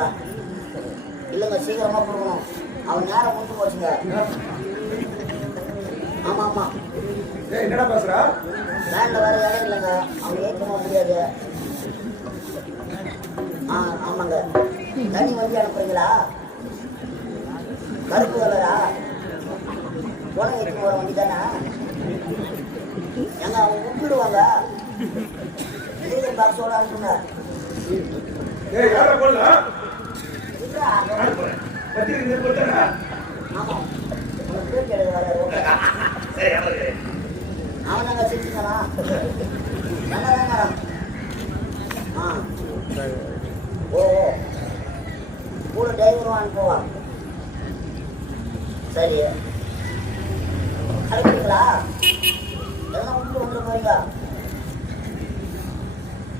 கொடுக்குறீங்களா? இல்லைங்க, சீக்கிரமா கொடுக்கணும். அவன் நேரம் முடிஞ்சு போச்சுங்க. ஆமா ஆமா. என்னடா பேசுறா? வேன்ல வேற இடம் இல்லைங்க, அவன் ஏற்கனவே முடியாது. ஆமாங்க. தனி வண்டி அனுப்புறீங்களா? கருப்பு கலரா? உலகம் ஏற்று போற வண்டி தானே? எங்க அவங்க உப்பிடுவாங்க. நீங்க பாக்ஸோட அனுப்புங்க. ஆமா, அவன் தாங்க செஞ்சுக்கணா. நல்லதாங்க. ஓ கூட டிரைவரும் அனுப்புவான். சரி, அனுப்புறீங்களா? எல்லாம் விட்டு வந்துட போறீங்க.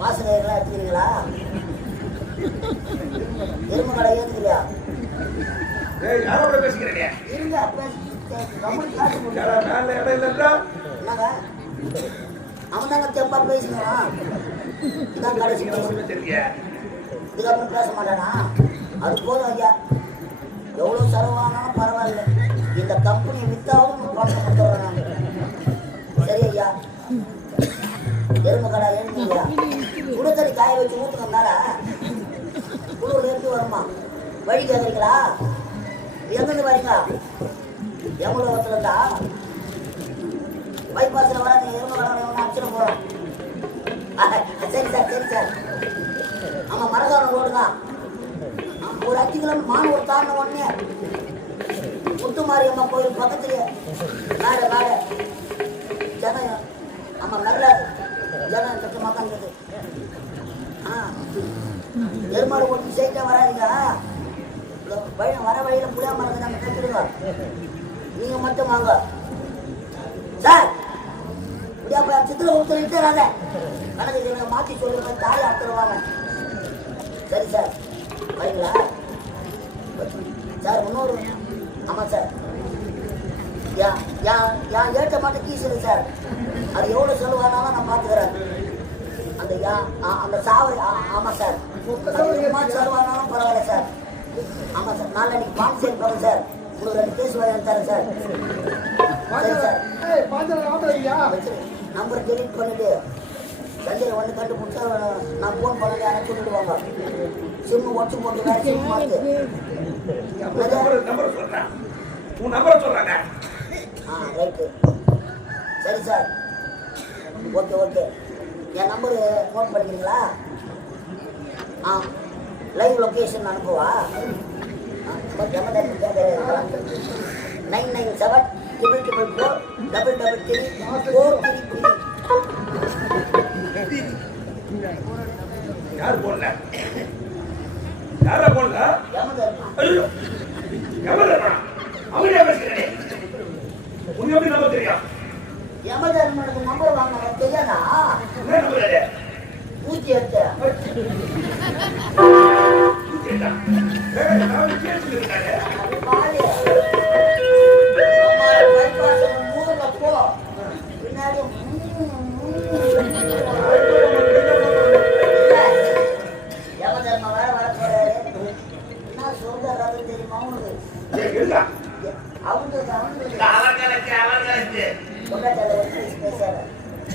மாசுநேரெல்லாம் எடுத்துக்கிறீங்களா? எருமை கடை ஏத்துக்கலையா? இருங்க, என்னங்க அவன் தாங்க தெப்பா பேசுகிறான். இதான் கடைசி இதுக்கப்புறம் பேச மாட்டானா? அது போதும் ஐயா. எவ்வளோ செலவானாலும் பரவாயில்ல, இந்த கம்பெனி வித்தாவது பணம் கொடுத்துறேன். சரி ஐயா, எருமை கடை ஏழுங்கய்யா. குடித்தறி காய வச்சு ஊற்றுக்கனால குளிர் எடுத்து வருமா? வழி கேட்குறீங்களா? எங்கிருந்து வரீங்க? எவ்வளோத்துல இருந்தா பைபாஸில் வர எருமை கடை அடிச்சிட போகிறோம். சரி சார், சரி சார். ஆமாம், மரகாரம் ரோடு தான். ஒரு 5 கிலோமீட்டர் மானூர் தாண்ட உடனே முத்துமாரியம்மா கோயில் பக்கத்துலேயே மேலே மேலே ஜனம். ஆமாம், நல்ல ஜனம் கட்டமாக தான் இருக்குது. எருமாடு ஓட்டி சைட்டாக வராதிங்க. வர வழியில் புளியா மரத்தை நம்ம கட்டிடுங்க. நீங்கள் மட்டும் வாங்க சார். புளியா போய் சித்திரை ஊற்றுட்டு வராங்க. கணக்கு மாற்றி சொல்லுங்க, தாலி அத்துருவாங்க. சரி சார், வரீங்களா சார்? இன்னொரு ஆமாம் சார், என் ஏற்ற மாட்டேன் கீசுது சார். அது எவ்வளோ செலவானாலும் நான் பார்த்துக்கிறேன். அந்த சாவடி ஆமாம் சார், செலவானாலும் பரவாயில்ல சார். ஆமாம் சார், நாளைக்கு பான் சேர்ந்து போகிறேன் சார். உங்களுக்கு 2 கேஸ் வாங்கி தரேன் சார். சரி சார், நம்பரை டெலிட் பண்ணிட்டு சந்தையில் வந்து கண்டுபிடிச்சா நான் ஃபோன் பண்ணி யாரும் சொல்லிடுவாங்க. சிம்மு ஒச்சு போட்டு வேறு சிம் மாற்று. ரைட்டு. சரி சார், ஓகே ஓகே. என் நம்பரு நோட் பண்ணிக்கிறீங்களா? லைவ் லொக்கேஷன் அனுப்புவா? 997 யார் போடல? யாரா போடல? ஐயோ, எவரா? அவரே பேசுறே. உங்க எப்படி நம்பர் தெரியும்? யமதர்மனுக்கு நம்பர் வாங்க தெரியாதா? என்ன நம்பர் அது? 108. நான் கேட்கல இருக்கானே. பாலே. அம்மா பைபாஸ் மூணுல போ. பின்னாடி யமதர்ம வர போறாரு. என்ன சொல்றாரு தெரியுமா உங்களுக்கு? இல்ல. அவங்க அவர்களுக்கு பேசாத.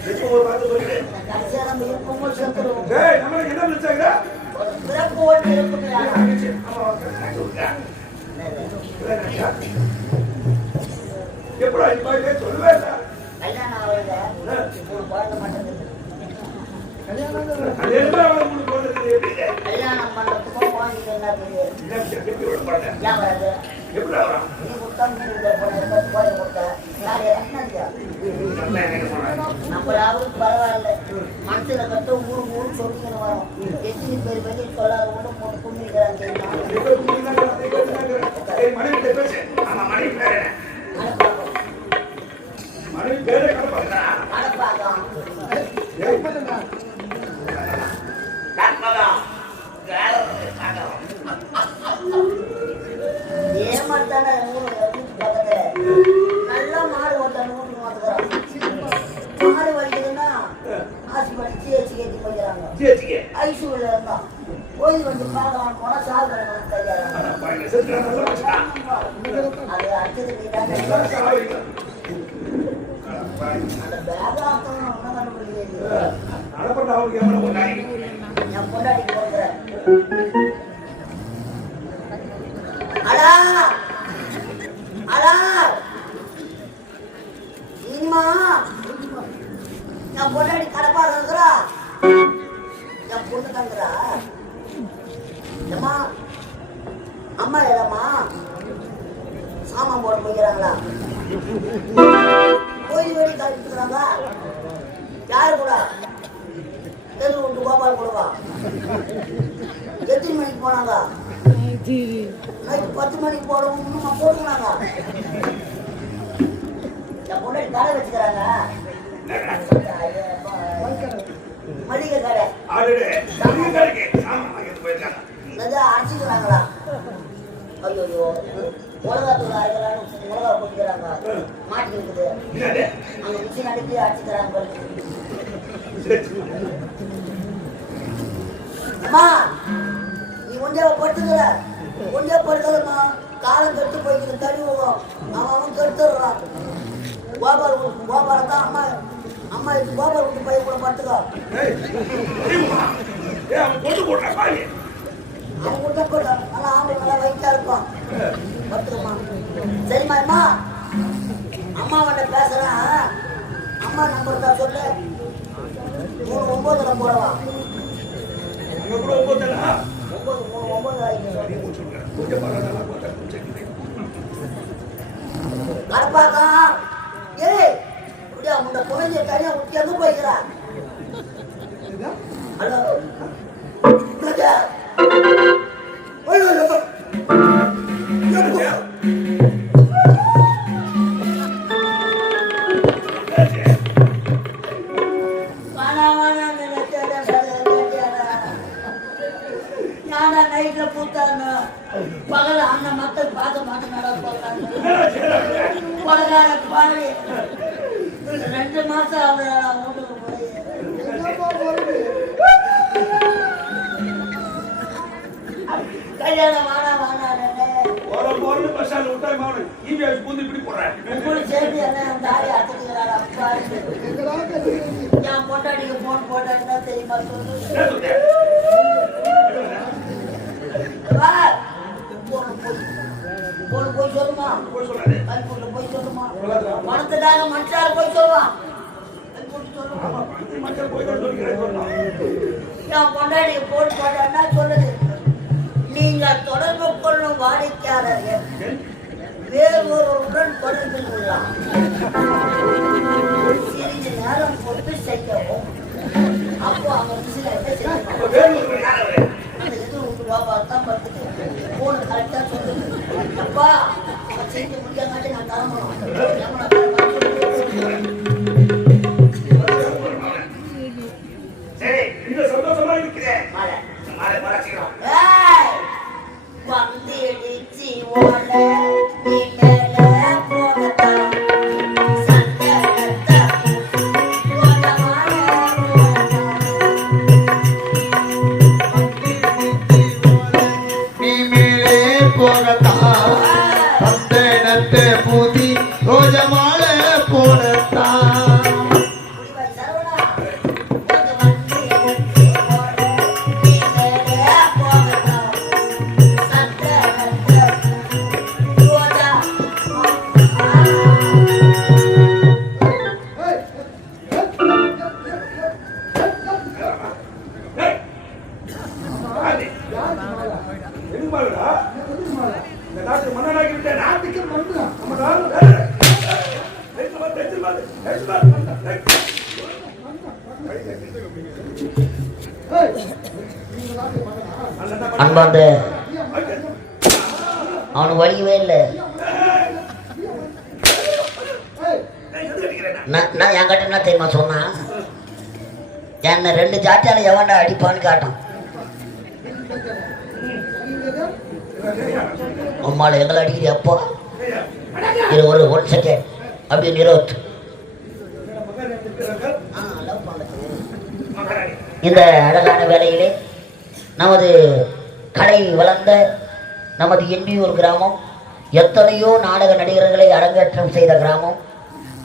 இப்போ ஒரு வார்த்தை சொல்லுங்க. கடைசியா நம்ம இருக்கும்போது சேர்த்துருவோம். டேய், நமக்கு என்ன நினைச்சாங்க? பிறப்பு ஓட்டு இருக்குங்களா? எப்படா இப்ப சொல்லவே இல்லை. கல்யாணம் ஆகுது, 3 குழந்தை மட்டும் இருக்கு. கல்யாணம் பண்றதுக்கும் குழந்தைங்க என்ன தெரியும்? ஏன் வராது? நீ கொடுத்தா கோயில் கொடுத்த நம்மளாவது பரவாயில்ல. மனசுல கட்ட ஊரு சொல்லிக்கணும் வரும். எத்தனை பேர் வெளியே சொல்லாத கூட போட்டு கும்பிக்கிறாங்க தெரியுமா? ஏமாத்தான பக்கத்துல நல்லா மாடு ஓட்டான வீட்டுக்கு வந்துக்கிறான். மாடு வலிக்குதுன்னா ஹாஸ்பிட்டல் பண்ணி ஜிஹெச் ஏற்றி போய்க்கிறாங்க. ஜிஹெச்க்கு ஐசியூல இருந்தான். போய் வந்து பார்க்கலாம் போனா சாவு கிடக்கணும் கையாள. ஆனா பாருங்க செத்துறாங்க வச்சுட்டா. அது அடுத்தது நீட்டாக சாவுறீங்க. அந்த பேக் ஆத்தணும் ஒன்றும் கண்டுபிடிக்கலையே. அடப்பட்ட அவருக்கு எவ்வளவு போட்டாங்க? நான் பொண்டாடி போகிறேன். அடா அடா இனிமா என் பொண்டாடி கடப்பாக இருக்கிறா. என் பொண்ணு தங்குறா. ஏம்மா அம்மா ஏதாம்மா சாமான் போட போய்க்கிறாங்களா? கோயில் வேடி கழிச்சுக்கிறாங்க. யாரு கூட? தெரு விட்டு கோபால் கூடவா? எத்தனை மணிக்கு போனாங்க? நைட்டு 10 மணிக்கு போடவும் இன்னுமா போடுங்களாங்க? என் பொண்டாடி கடை வச்சுக்கிறாங்க. மளிகை கடை. ஆடுடே மளிகை கடைக்கு சாமான் வாங்கிட்டு போயிருக்காங்க. என்னது அரைச்சிக்கிறாங்களா? ஐயோ மிளகாத்தூள் அரைக்கிறாங்க. மிளகா போட்டுக்கிறாங்க. மாட்டி இருக்குது. என்னது? அங்கே மிஷின் அடித்து அரைச்சிக்கிறாங்க. அம்மா நீ ஒன்றே படுத்துக்கிற. ஒன்றே படுக்கிறதுமா காலம் கெட்டு போய்க்கிற தண்ணி விடும். அவன் கெடுத்துடுறான். கோபாலை தான் அம்மா அம்மா கோபால் விட்டு பையன் கூட படுத்துக்கோ. அவன் கொண்டு போட்டா பாரு. அவன் கூட போட்டா நல்லா ஆம்பளை நல்லா வைட்டா இருப்பான். படுத்துக்கம்மா. சரிம்மா அம்மா அம்மாவன்ட்ட பேசுறேன். அம்மா நம்பர் தான் சொல்லு. 3-9 போடவா? அங்க கூட 9 9 ஆயிடுச்சு. கொஞ்சம் பரவாயில்ல போட்டா கடப்பாக்கா ஏய் இப்படியா உன்னை குழந்தைய தனியா விட்டு எங்க போய்க்கிறா? ஹலோ நைட்ல பூத்தாங்க பகல அந்த மக்கள் பார்க்க மாட்டேன் பலகார பாரு 2 மாசம் ஆகுது வீட்டுக்கு போய் கல்யாணம் வானா போற பஸ் ஸ்டாண்ட் விட்டாய் மாவன ஈவிஎஸ் பூந்து இப்படி போறேன். உங்களை சேர்த்து என்ன தாடி அத்துக்கிறாரு அப்பா. என் பொண்டாட்டிக்கு போன் போட்டா தெரியுமா சொல்லு. போய் சொல்லுமா போய் சொல்லுமா. பணத்துக்காக மனுஷால போய் சொல்லுவான். என் பொண்டாட்டிக்கு போன் போட்டா சொல்லுது. நீங்கள் தொடர்பு கொள்ளும் வாடிக்கையாளர்கள் வேறொருடன் தொடர்பு கொள்ளலாம். சிறிது நேரம் பொறுத்து செய்யவும். அப்போ அவங்க சில தான் படுத்துட்டு போன கரெக்டா சொல்லுது. அப்பா அவன் செஞ்சு முடியாங்காட்டி நான் கிளம்பணும். சரி இந்த சந்தோஷமா இருக்கிறேன். வந்து இடிச்சு ஓட நீ மேல போகத்தான் பூதி ரோஜமால போடத்தான். அன்பாந்த அவனுக்கு வலிக்கவே இல்லை. நான் என்கிட்ட என்ன தெரியுமா சொன்னான்? என்னை 2 ஜாட்டியால எவன்டா அடிப்பான்னு காட்டான். அம்மாவில் எங்களை அடிக்கிற அப்போ இது ஒரு 1 செகண்ட் அப்படி நிறுத்து. இந்த அழகான வேலையிலே நமது கலை வளர்ந்த நமது எண்ணியூர் கிராமம் எத்தனையோ நாடக நடிகர்களை அரங்கேற்றம் செய்த கிராமம்.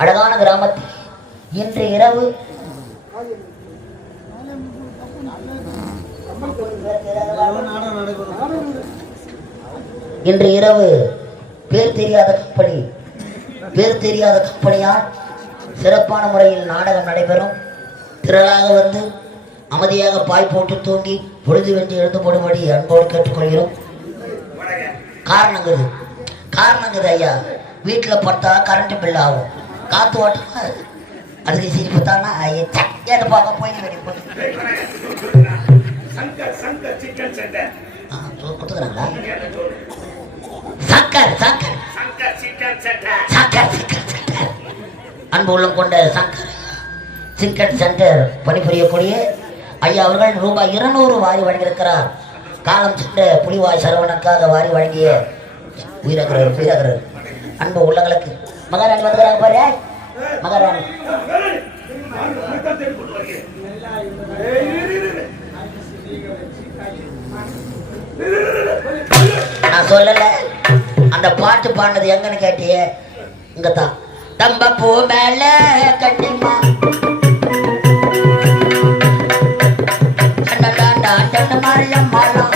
அழகான கிராமத்தில் இன்று இரவு பேர் தெரியாத கம்பெனியால் சிறப்பான முறையில் நாடகம் நடைபெறும். திரளாக வந்து அமைதியாக பாய் போட்டு தூங்கி பொழுது வென்று எழுந்து போடும்படி அன்போடு கேட்டுக்கொள்கிறோம். காரணங்குது ஐயா. வீட்டில் பார்த்தா கரண்ட் பில் ஆகும், காத்து ஓட்டமா அதுக்கு சிரிப்பு தானா ஏன்னு பார்க்க போய் கொடுத்துக்கிறாங்களா? அன்பு உள்ளம் கொண்ட சங்கர் சிங்கட் சென்டர் பணிபுரியக்கூடிய ஐயா அவர்கள் ரூபாய் 200 வாரி வழங்கியிருக்கிறார். காலம் சென்ற புலிவாய் சரவணனுக்காக வாரி வழங்கிய வீரகர் அன்பு உள்ளங்களுக்கு மகாராணி வந்துக்கிறாங்க பாரு. மகாராணி நான் சொல்லல, அந்த பாட்டு பாடினது எங்கன்னு கேட்டியே, இங்கதான். தம்ப பூ மேல கட்டிமா மாரியம்மாலாம்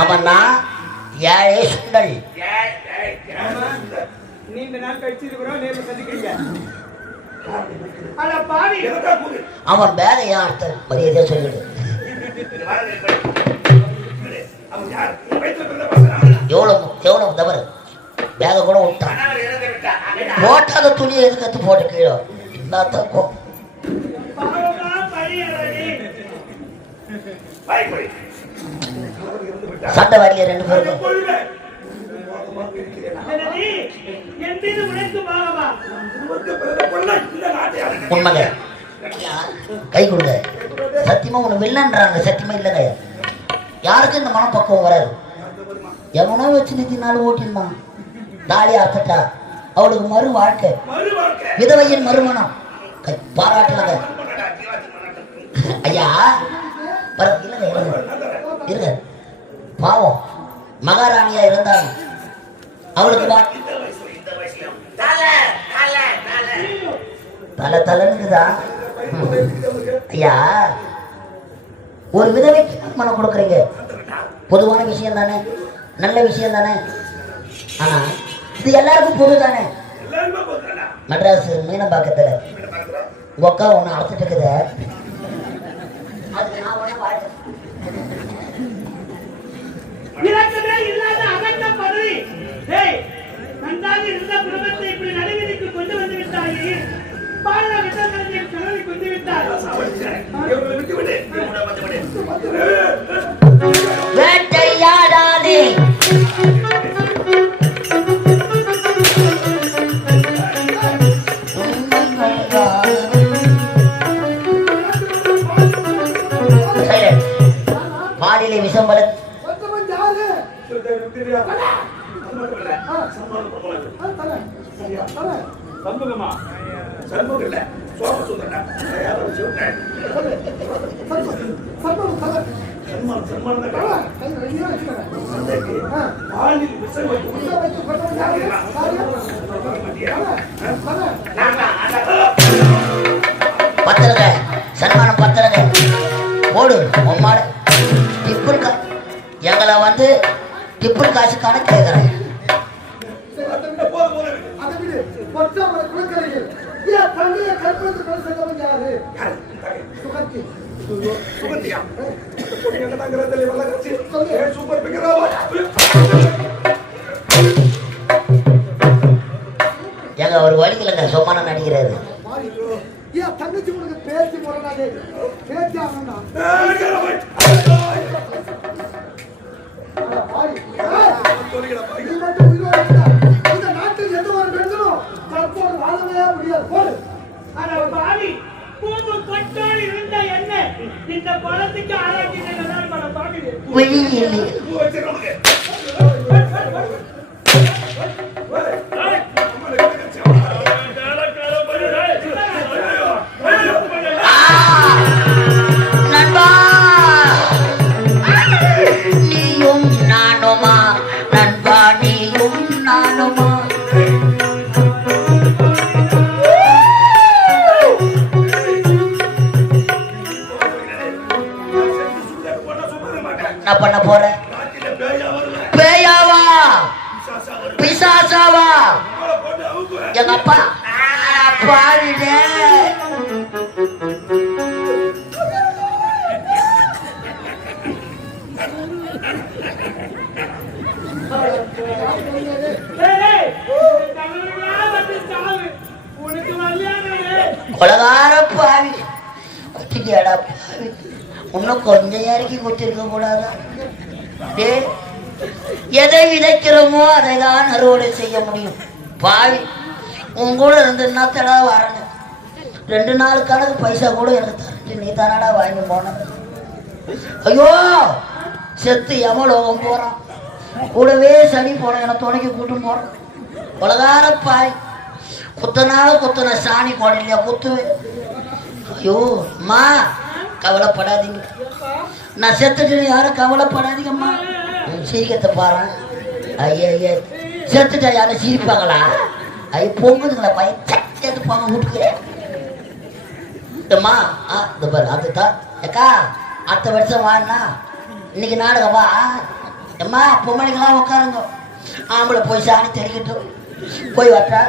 அவனா ஏழை சுண்டல். அவன் பேக யார்த்த மரியாதையா சொல்லிடு. எவ்வளவு தவறு. பேக கூட விட்டான். போட்டாத துணியை எதுக்கு போட்டு கீழே எல்லாத்துக்கும் சண்டை வரலையே 2 பேருக்கும். உண்மைங்க கை கொடுங்க. சத்தியமா உனக்கு வில்லன்றாங்க. சத்தியமா இல்லைங்க. யாருக்கும் இந்த மனப்பக்குவம் வராது. எவனோ வச்சு நிதி நாள் ஓட்டிருந்தான் தாலி அர்த்தட்டா அவளுக்கு மறு வாழ்க்கை, விதவையின் மறுமணம். பாராட்டுறாங்க ஐயா. இருங்க பாவம் மகாராணியா இருந்தாலும் அவளுக்கு தலை தலைன்னுக்குதா ஐயா. ஒரு விதவைக்கு மனம் கொடுக்குறீங்க, பொதுவான விஷயம் தானே, நல்ல விஷயம் தானே. ஆனா இது எல்லாருக்கும் பொது தானே. மெட்ராஸ் மீனம்பாக்கத்துல உங்க அக்கா ஒண்ணு அழைச்சிட்டு இருக்குது. அதுக்கு நான் ஒண்ணு வாழ்க்கை இல்லாத அகண்ட பதவி நன்றாக இருந்த குடும்பத்தை இப்படி நடுவிற்கு கொண்டு வந்து விட்டாயே. பால விதங்களை கனவை கொண்டு விட்டார். வேட்டையாடாதே பாலிலே விஷம் வளர்த்து பத்தலங்க சன்மானம் பத்தலங்க போடு உம்மாடு டிப்புன் எங்களை வந்து டிப்புன் காசு கணக்கு கேட்கிறேன். எங்க ஒரு வழிகளங்க சொமான நடிக்கிறாரு. தங்கச்சி உனக்கு பேசி போறாதே பேசி ஆகணும். இந்த நாட்டில் எந்த ஒரு பெண்களும் தற்போது வாழவே முடியாது. போடு பாவி பூம்பு கொட்டோடு இருந்த என்ன இந்த பழத்துக்கு ஆராய்ச்சிதான் பல பாக்குது வெளியில் நண்பா நீயும் நானுமா நண்பா நீயும் நானுமா என்ன பண்ண போற பேயாவா பிசாசாவா எங்க அப்பா பாடினே கொலகார பாவி குத்திட்டியாடா பாவி இன்னும் கொஞ்சம் இறக்கி குத்திருக்க கூடாதா டே எதை விதைக்கிறோமோ அதை தான் அறுவடை செய்ய முடியும் பாவி உன் கூட இருந்து என்னத்தடா வரணும் 2 நாள் கணக்கு பைசா கூட எனக்கு தரட்டு நீ தானடா வாங்கி போன ஐயோ செத்து யமலோகம் போறான் கூடவே சனி போன என துணைக்கு கூட்டும் போறான் உலகார பாய் குத்தன சாணி போடலையா குத்துவேன் ஐயோ அம்மா கவலைப்படாதீங்க நான் செத்துட்டு யாரும் கவலைப்படாதீங்கம்மா சிரிக்கத்தை பாரு ஐயா செத்துட்டா யாரும் சிரிப்பாங்களா ஐயோ பொங்குதுங்களா பையன் சேர்த்து போங்க வீட்டுக்கு அம்மா இந்த பாரு அதுதான் ஏக்கா அடுத்த வருஷம் வாண்ணா இன்னைக்கு நாடகம் வா அம்மா பொம்மணிக்கெல்லாம் உட்காருங்க ஆம்பளை போய் சாணி தெளிக்கட்டும் போய் வட்டா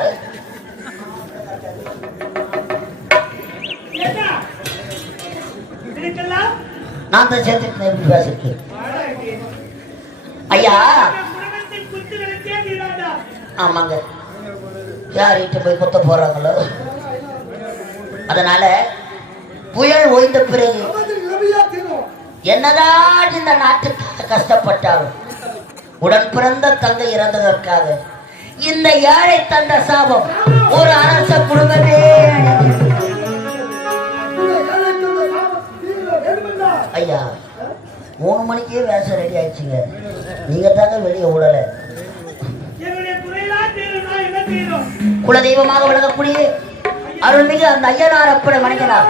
நான் தான் சேர்த்துட்டு எப்படி பேசிட்டு ஐயா ஆமாங்க யார்கிட்ட போய் குத்த போறாங்களோ அதனால புயல் ஓய்ந்த பிறகு என்னதான் இந்த நாட்டுக்கு கஷ்டப்பட்டாலும் உடன் பிறந்த தங்கை இறந்ததற்காக இந்த ஏழை தந்த சாபம் ஒரு அரச குடும்பமே ஐயா 3 மணிக்கே வேஷம் ரெடி ஆயிடுச்சுங்க நீங்க தாங்க வெளியே விடல குலதெய்வமாக விளங்கக்கூடிய அருள்மிகு அந்த ஐயனார் அப்படி வணங்கினார்